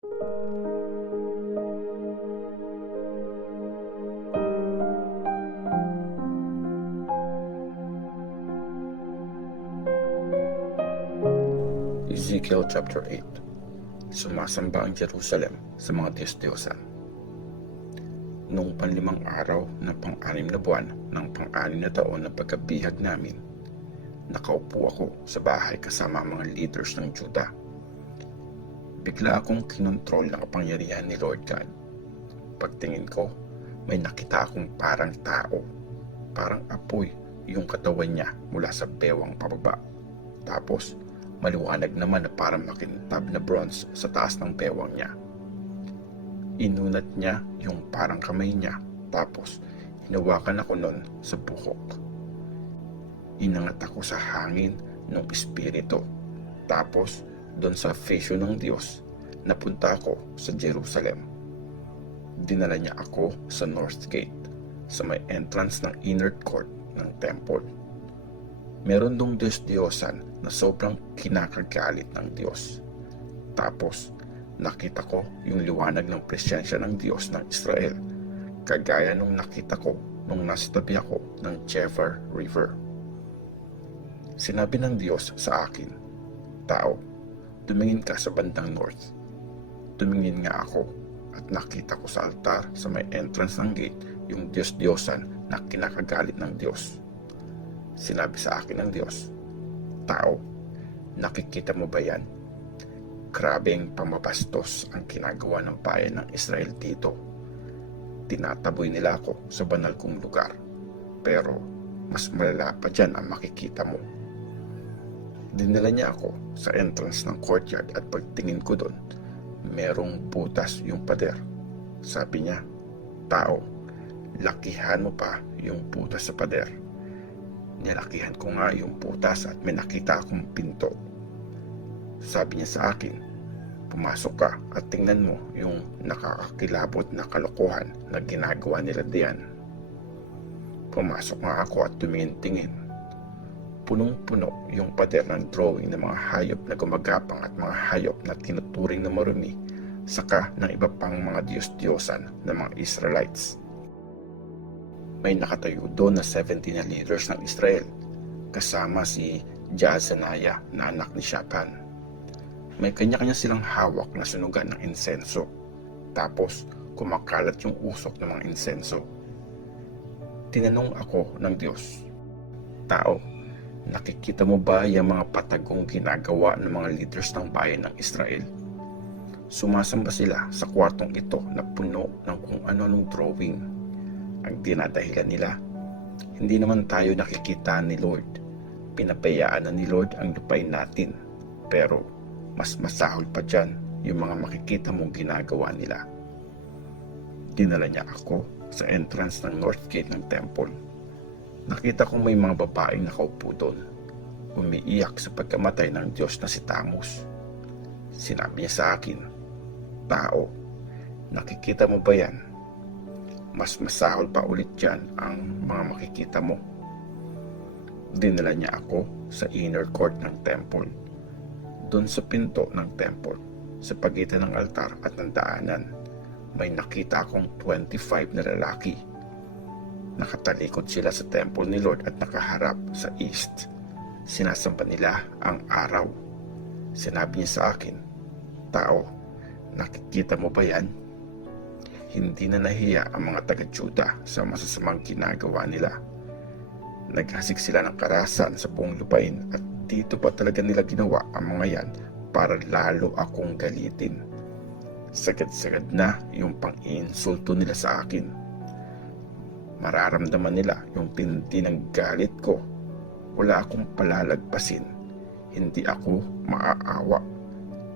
Ezekiel chapter 8. Sumasamba ang Jerusalem sa mga Diyos-Diyosan. Noong panlimang araw ng pang-anim na buwan ng pang-anim na taon na pagkabihag namin, nakaupo ako sa bahay kasama ang mga leaders ng Juda. Bigla akong kinontrol ng kapangyarihan ni Lord God. Pagtingin ko, may nakita akong parang tao, parang apoy yung katawan niya mula sa bewang pababa. Tapos, maliwanag naman na parang makintab na bronze sa taas ng bewang niya. Inunat niya yung parang kamay niya, tapos hinawakan ako nun sa buhok. Inangat ako sa hangin ng espiritu, tapos doon sa vision ng Diyos, napunta ako sa Jerusalem. Dinala niya ako sa North Gate, sa may entrance ng inner court ng temple. Meron dong Diyos-Diyosan na sobrang kinakagalit ng Diyos. Tapos, nakita ko yung liwanag ng presensya ng Diyos ng Israel, kagaya nung nakita ko nung nasa tabi ako ng Chebar River. Sinabi ng Diyos sa akin, "Tao, tumingin ka sa bandang north." Tumingin nga ako at nakita ko sa altar sa may entrance ng gate yung Diyos-Diyosan na kinakagalit ng Diyos. Sinabi sa akin ng Diyos, "Tao, nakikita mo ba yan? Grabeng pamabastos ang ginagawa ng bayan ng Israel dito. Tinataboy nila ako sa banal kong lugar, pero mas malala pa dyan ang makikita mo." Dinala niya ako sa entrance ng courtyard at pagtingin ko doon, merong butas yung pader. Sabi niya, "Tao, lakihan mo pa yung butas sa pader." Nilakihan ko nga yung butas at may nakita akong pinto. Sabi niya sa akin, "Pumasok ka at tingnan mo yung nakakakilabot na kalokohan na ginagawa nila diyan." Pumasok nga ako at tumingin-tingin. Punong-puno yung pader ng drawing ng mga hayop na gumagapang at mga hayop na tinuturing na marumi, saka ng iba pang mga Diyos-Diyosan ng mga Israelites. May nakatayo doon na 70 na leaders ng Israel, kasama si Jaazaniah na anak ni Shaphan. May kanya-kanya silang hawak na sunugan ng insenso, tapos kumakalat yung usok ng mga insenso. Tinanong ako ng Diyos, "Tao, nakikita mo ba yung mga patagong ginagawa ng mga leaders ng bayan ng Israel? Sumasamba sila sa kwartong ito na puno ng kung ano-anong drawing. Ang dinadahilan nila, hindi naman tayo nakikita ni Lord. Pinapayaan na ni Lord ang lupain natin. Pero mas masahol pa dyan yung mga makikita mong ginagawa nila." Dinala niya ako sa entrance ng North Gate ng temple. Nakita kong may mga babaeng nakaupo doon, umiiyak sa pagkamatay ng Diyos na si Tammuz. Sinabi niya sa akin, "Tao, nakikita mo ba yan? Mas masahol pa ulit dyan ang mga makikita mo." Dinala niya ako sa inner court ng temple. Doon sa pinto ng temple, sa pagitan ng altar at ng daanan, may nakita akong 25 na lalaki. Nakatalikod sila sa temple ni Lord at nakaharap sa east. Sinasamba nila ang araw. Sinabi niya sa akin, "Tao, nakikita mo ba yan?" Hindi na nahiya ang mga taga-Juda sa masasamang ginagawa nila. Naghasik sila ng karahasan sa buong lupain at dito pa talaga nila ginawa ang mga yan para lalo akong galitin. Sagad-sagad na yung pang-iinsulto nila sa akin. Mararamdaman nila yung tindi ng galit ko. Wala akong palalagpasin. Hindi ako maaawa.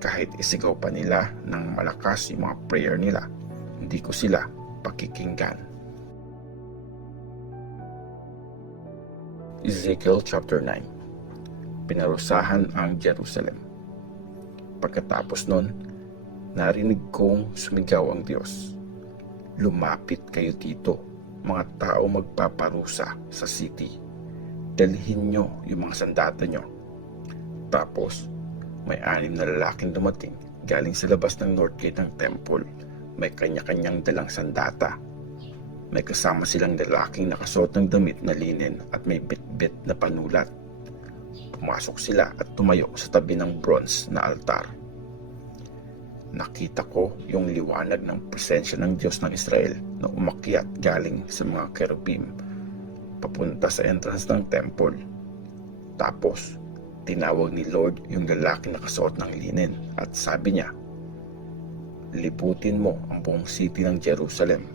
Kahit isigaw pa nila ng malakas yung mga prayer nila, hindi ko sila pakikinggan. Ezekiel chapter 9. Pinarusahan ang Jerusalem. Pagkatapos nun, narinig kong sumigaw ang Diyos, "Lumapit kayo dito, mga tao magpaparusa sa city. Dalhin nyo yung mga sandata nyo." Tapos, may 6 na lalaking dumating galing sa labas ng North Gate ng temple. May kanya-kanyang dalang sandata. May kasama silang lalaking nakasuot ng damit na linen at may bit-bit na panulat. Pumasok sila at tumayo sa tabi ng bronze na altar. Nakita ko yung liwanag ng presensya ng Diyos ng Israel na umakyat galing sa mga kerubim papunta sa entrance ng temple. Tapos, tinawag ni Lord yung lalaki na nakasuot ng linen at sabi niya, "Liputin mo ang buong city ng Jerusalem.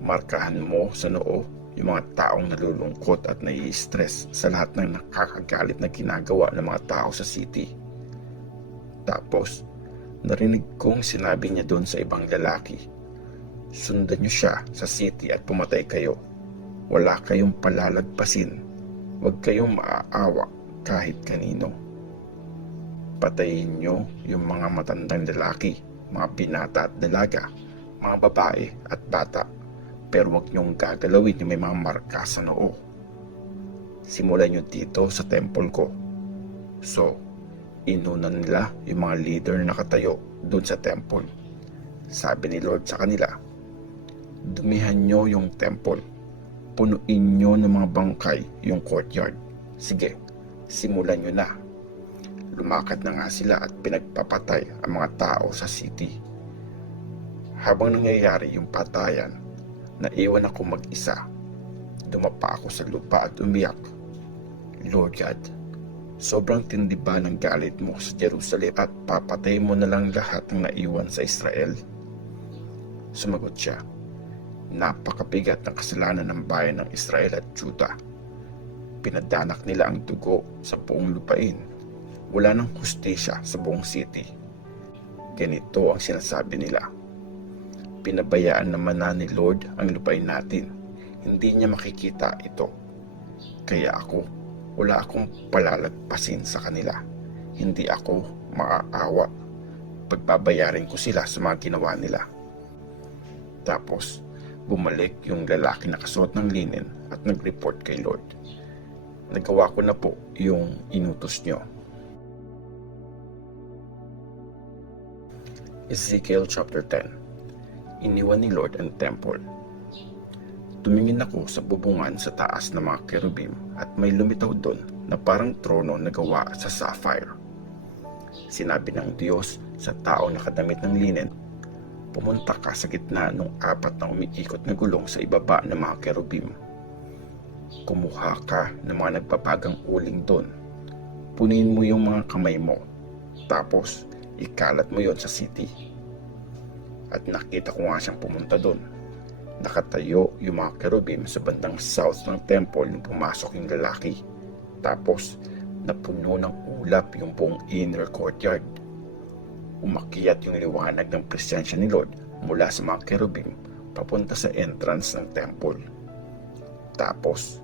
Markahan mo sa noo yung mga taong nalulungkot at nai-stress sa lahat ng nakakagalit na ginagawa ng mga tao sa city." Tapos, narinig kong sinabi niya doon sa ibang lalaki, "Sundan niyo siya sa city at pumatay kayo. Wala kayong palalagpasin. Huwag kayong maaawa kahit kanino. Patayin niyo yung mga matandang lalaki, mga binata at dalaga, mga babae at bata. Pero huwag niyong gagalawin yung may mga marka sa noo. Simulan niyo dito sa temple ko." So, inunan nila yung mga leader na nakatayo doon sa temple. Sabi ni Lord sa kanila, "Dumihan niyo yung temple. Punuin niyo ng mga bangkay yung courtyard. Sige, simulan niyo na." Lumakad na nga sila at pinagpapatay ang mga tao sa city. Habang nangyayari yung patayan, naiwan ako mag-isa. Dumapa ako sa lupa at umiyak. "Lord God, sobrang tindi ba ng galit mo sa Jerusalem at papatay mo na lang lahat ng naiwan sa Israel?" Sumagot siya, "Napakabigat ng kasalanan ng bayan ng Israel at Juda. Pinadanak nila ang dugo sa buong lupain. Wala nang hustisya sa buong city. Ganito ang sinasabi nila, pinabayaan naman na ni Lord ang lupain natin. Hindi niya makikita ito. Kaya wala akong palalagpasin sa kanila. Hindi ako maaawa. Pagbabayarin ko sila sa mga ginawa nila." Tapos, bumalik yung lalaki na kasuot ng linen at nag-report kay Lord, "Nagawa ko na po yung inutos niyo." Ezekiel chapter 10. Iniwan ni Lord ang temple. Tumingin ako sa bubungan sa taas ng mga kerubim at may lumitaw doon na parang trono na gawa sa sapphire. Sinabi ng Diyos sa tao na nakadamit ng linen, "Pumunta ka sa gitna ng 4 na umiikot na gulong sa ibaba ng mga kerubim. Kumuha ka ng mga nagbabagang uling doon. Punin mo yung mga kamay mo. Tapos, ikalat mo yon sa city." At nakita ko nga siyang pumunta doon. Nakatayo yung mga kerubim sa bandang south ng temple nung pumasok yung lalaki. Tapos, napuno ng ulap yung buong inner courtyard. Umakyat yung liwanag ng presensya ni Lord mula sa mga kerubim papunta sa entrance ng temple. Tapos,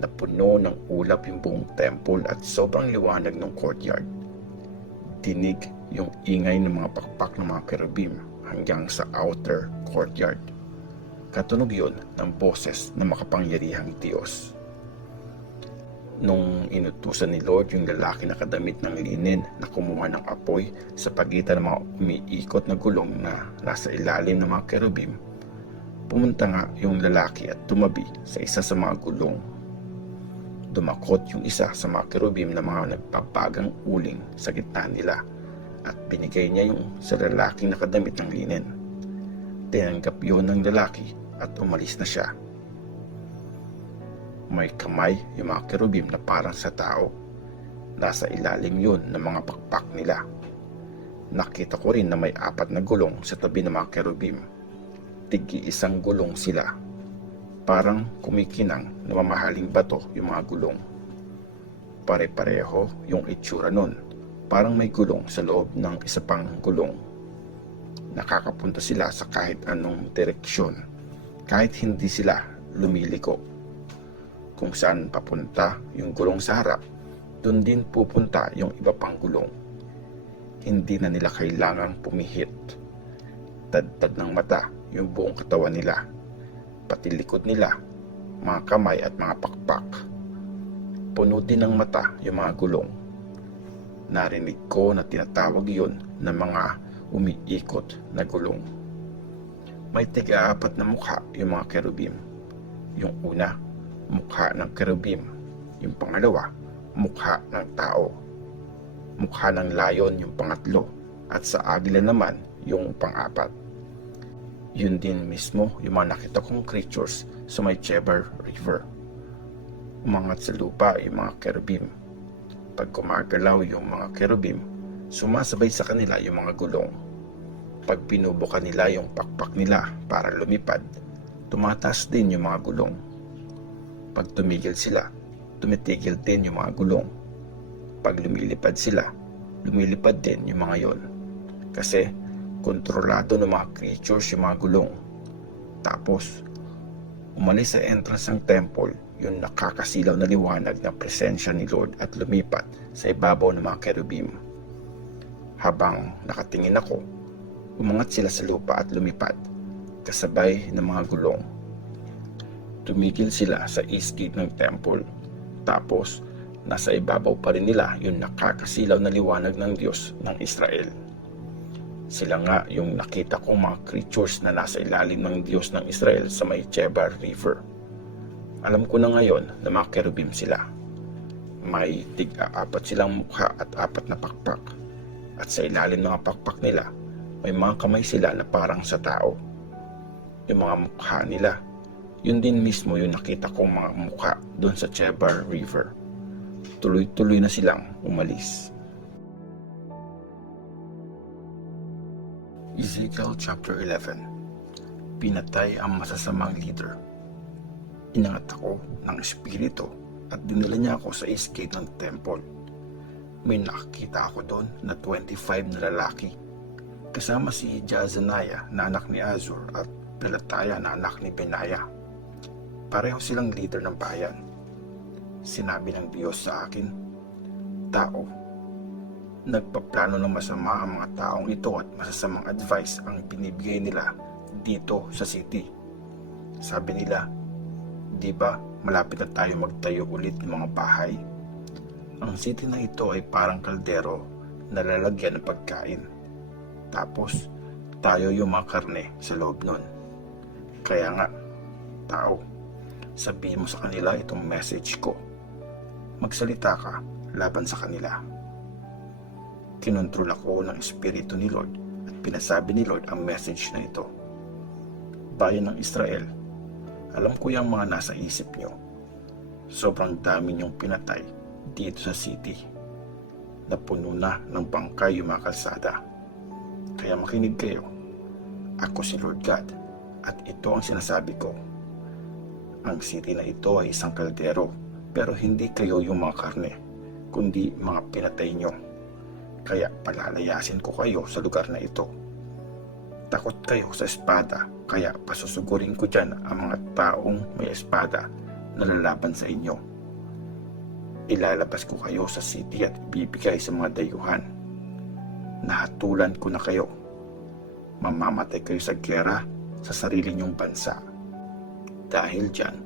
napuno ng ulap yung buong temple at sobrang liwanag ng courtyard. Dinig yung ingay ng mga pakpak ng mga kerubim hanggang sa outer courtyard. Katunog yun ng boses ng makapangyarihang Diyos. Nung inutusan ni Lord yung lalaki na nakadamit ng linen na kumuha ng apoy sa pagitan ng mga umiikot na gulong na nasa ilalim ng mga kerubim, pumunta nga yung lalaki at tumabi sa isa sa mga gulong. Dumakot yung isa sa mga kerubim na mga nagpapagang uling sa gitna nila at binigay niya yung sa lalaking nakadamit ng linen. Tinanggap yun ng lalaki at umalis na siya. May kamay yung mga kerubim na parang sa tao. Nasa ilalim yun ng mga pakpak nila. Nakita ko rin na may 4 na gulong sa tabi ng mga kerubim. Tig-1 gulong sila. Parang kumikinang na mamahaling bato yung mga gulong. Pare-pareho yung itsura nun. Parang may gulong sa loob ng isa pang gulong. Nakakapunta sila sa kahit anong direksyon, kahit hindi sila lumiliko. Kung saan papunta yung gulong sa harap, doon din pupunta yung iba pang gulong. Hindi na nila kailangang pumihit. Tad-tad ng mata yung buong katawan nila, pati likod nila, mga kamay at mga pakpak. Puno din ng mata yung mga gulong. Narinig ko na tinatawag yun na mga umiikot na gulong. May tig-apat na mukha yung mga kerubim. Yung una, mukha ng kerubim. Yung pangalawa, mukha ng tao. Mukha ng layon yung pangatlo. At sa agila naman yung pang-apat. Yun din mismo yung mga nakita kong creatures sa may Chebar River. Umangat sa lupa yung mga kerubim. Pag gumagalaw yung mga kerubim, sumasabay sa kanila yung mga gulong. Pag pinubukan nila yung pakpak nila para lumipad, tumataas din yung mga gulong. Pag tumigil sila, tumitigil din yung mga gulong. Pag lumilipad sila, lumilipad din yung mga yon. Kasi kontrolado ng mga creatures yung mga gulong. Tapos, umalis sa entrance ng temple yung nakakasilaw na liwanag ng presensya ni Lord at lumipat sa ibabaw ng mga kerubim. Habang nakatingin ako, umangat sila sa lupa at lumipad, kasabay ng mga gulong. Tumigil sila sa east gate ng temple. Tapos, nasa ibabaw pa rin nila yung nakakasilaw na liwanag ng Diyos ng Israel. Sila nga yung nakita kong mga creatures na nasa ilalim ng Diyos ng Israel sa may Chebar River. Alam ko na ngayon na mga kerubim sila. May tig-apat silang mukha at apat na pakpak. At sa ilalim ng mga pakpak nila, may mga kamay sila na parang sa tao. Yung mga mukha nila, yun din mismo yung nakita kong mga mukha doon sa Chebar River. Tuloy-tuloy na silang umalis. Ezekiel chapter 11. Pinatay ang masasamang leader. Inangat ako ng espiritu at dinala niya ako sa east gate ng temple. May nakakita ako doon na 25 na lalaki. Kasama si Jaazaniah na anak ni Azur at Pelataya na anak ni Benaya. Pareho silang leader ng bayan. Sinabi ng Diyos sa akin, "Tao, nagpaplano ng masama ang mga taong ito at masasamang advice ang binibigay nila dito sa city. Sabi nila, di ba malapit na tayo magtayo ulit ng mga bahay? Ang city na ito ay parang kaldero na lalagyan ng pagkain. Tapos tayo yung mga karne sa loob nun. Kaya nga, tao, sabihin mo sa kanila itong message ko. Magsalita ka laban sa kanila." Kinontrol ako ng espiritu ni Lord at pinasabi ni Lord ang message na ito. Bayan ng Israel, alam ko yung mga nasa isip nyo. Sobrang dami nyong pinatay dito sa city. Napuno na ng bangkay yung mga kalsada. Kaya makinig kayo. Ako si Lord God at ito ang sinasabi ko. Ang city na ito ay isang kaldero, pero hindi kayo yung mga karne, kundi mga pinatay nyo. Kaya palalayasin ko kayo sa lugar na ito. Takot kayo sa espada, kaya pasusugurin ko dyan ang mga taong may espada na lalaban sa inyo. Ilalabas ko kayo sa city at ibibigay sa mga dayuhan. Nahatulan ko na kayo. Mamamatay kayo sa giyera sa sarili nyong bansa. Dahil dyan,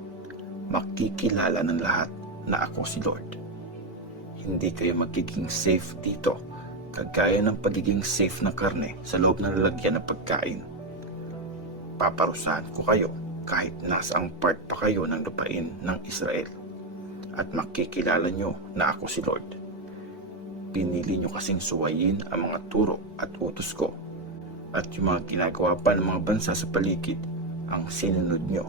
makikilala ng lahat na ako si Lord. Hindi kayo magiging safe dito, kagaya ng pagiging safe ng karne sa loob ng lalagyan ng pagkain. Paparusahan ko kayo kahit nasaang part pa kayo ng lupain ng Israel, at makikilala nyo na ako si Lord. Pinili nyo kasing suwayin ang mga turo at utos ko, at yung mga ginagawa pa ng mga bansa sa paligid ang sinunod nyo.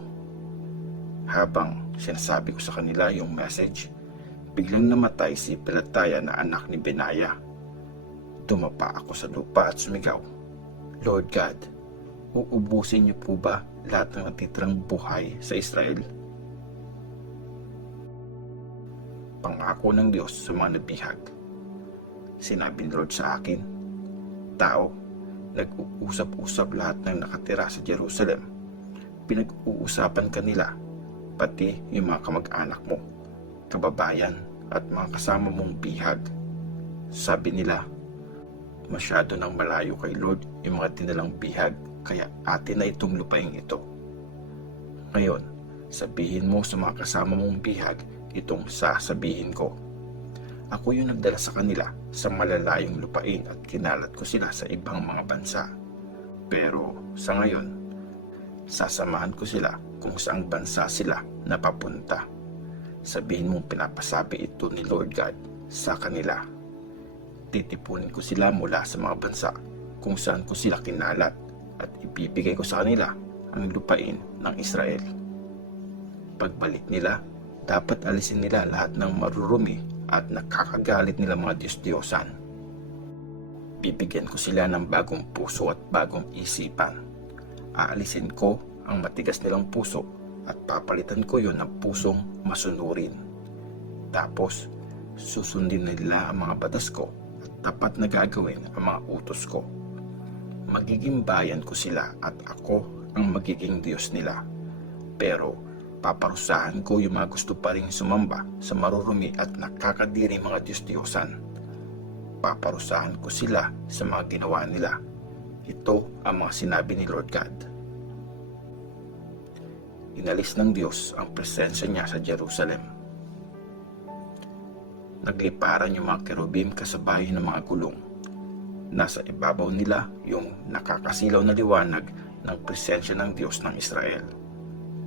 Habang sinasabi ko sa kanila yung message, biglang namatay si Pelataya na anak ni Benaya. Tumapa ako sa lupa at sumigaw, "Lord God, uubusin niyo po ba lahat ng natitirang buhay sa Israel?" Pangako ng Diyos sa mga nabihag. Sinabi ni Lord sa akin, "Tao, nag-uusap-usap lahat ng nakatira sa Jerusalem. Pinag-uusapan kanila, pati yung mga kamag-anak mo, kababayan at mga kasama mong bihag. Sabi nila, masyado nang malayo kay Lord yung mga dinalang bihag, kaya atin na itong lupain ito. Ngayon, sabihin mo sa mga kasama mong bihag itong sasabihin ko. Ako yung nagdala sa kanila sa malalayong lupain at kinalat ko sila sa ibang mga bansa. Pero sa ngayon, sasamahan ko sila kung saang bansa sila napapunta. Sabihin mong pinapasabi ito ni Lord God sa kanila. Titipunin ko sila mula sa mga bansa kung saan ko sila kinalat at ibibigay ko sa kanila ang lupain ng Israel. Pagbalik nila, dapat alisin nila lahat ng marurumi at nakakagalit nila mga Diyos-Diyosan. Bibigyan ko sila ng bagong puso at bagong isipan. Aalisin ko ang matigas nilang puso at papalitan ko yon ng pusong masunurin. Tapos, susundin nila ang mga batas ko at tapat na gagawin ang mga utos ko. Magiging bayan ko sila at ako ang magiging Diyos nila. Pero paparusahan ko yung mga gusto pa rin sumamba sa marurumi at nakakadiri mga Diyos-Diyosan. Paparusahan ko sila sa mga ginawa nila. Ito ang mga sinabi ni Lord God. Inalis ng Diyos ang presensya niya sa Jerusalem. Nagliparan yung mga kerubim kasabay ng mga gulong. Nasa ibabaw nila yung nakakasilaw na liwanag ng presensya ng Diyos ng Israel.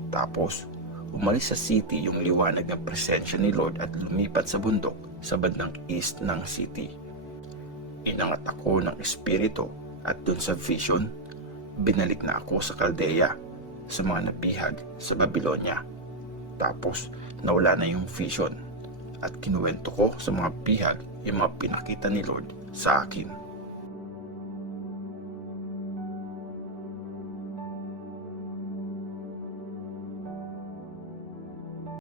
Tapos, umalis sa city yung liwanag ng presensya ni Lord at lumipat sa bundok sa bandang east ng city. Inangat ako ng espiritu at dun sa vision, binalik na ako sa Caldea, sa mga nabihag sa Babylonia. Tapos, nawala na yung vision at kinuwento ko sa mga bihag yung mga pinakita ni Lord sa akin.